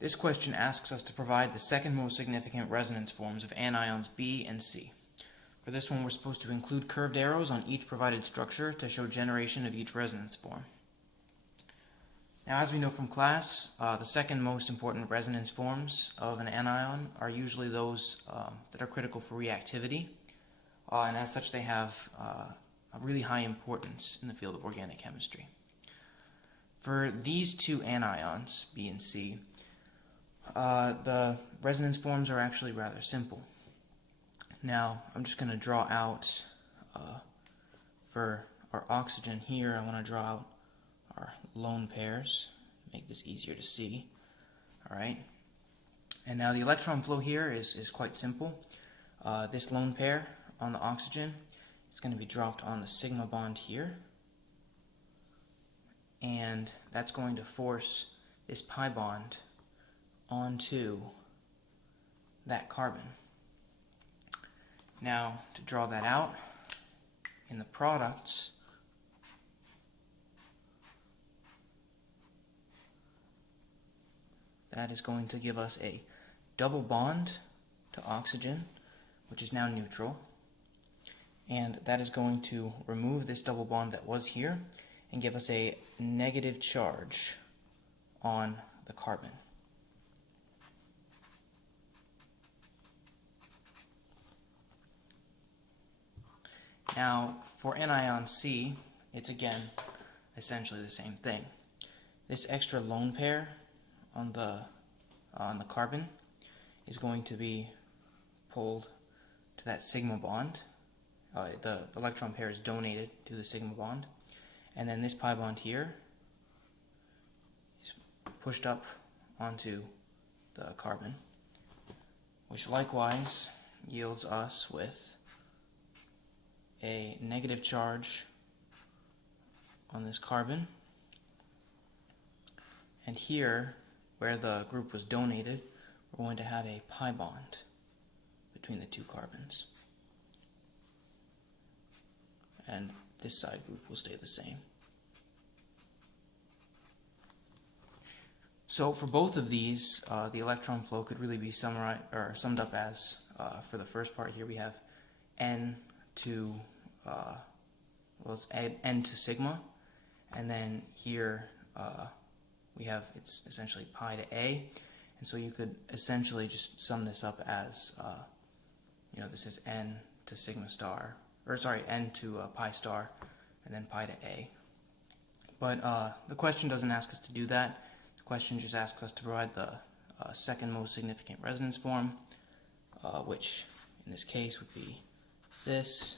This question asks us to provide the second most significant resonance forms of anions B and C. For this one, we're supposed to include curved arrows on each provided structure to show generation of each resonance form. Now, as we know from class, the second most important resonance forms of an anion are usually those that are critical for reactivity, and as such they have a really high importance in the field of organic chemistry. For these two anions, B and C, the resonance forms are actually rather simple. Now, I'm just going to draw out, for our oxygen here, I want to draw out our lone pairs, make this easier to see. Alright, and now the electron flow here is quite simple. This lone pair on the oxygen is going to be dropped on the sigma bond here, and that's going to force this pi bond onto that carbon. Now, to draw that out, in the products, that is going to give us a double bond to oxygen, which is now neutral, and that is going to remove this double bond that was here and give us a negative charge on the carbon. Now, for anion C, it's again essentially the same thing. This extra lone pair on the carbon is going to be pulled to that sigma bond. The electron pair is donated to the sigma bond, and then this pi bond here is pushed up onto the carbon, which likewise yields us with a negative charge on this carbon, and here, where the group was donated, we're going to have a pi bond between the two carbons, and this side group will stay the same. So for both of these, the electron flow could really be summed up as, for the first part here, we have n to it's n to sigma, and then here we have, it's essentially pi to a, and so you could essentially just sum this up as this is n to sigma star, or sorry, n to pi star, and then pi to a. But the question doesn't ask us to do that. The question just asks us to provide the second most significant resonance form, which in this case would be this.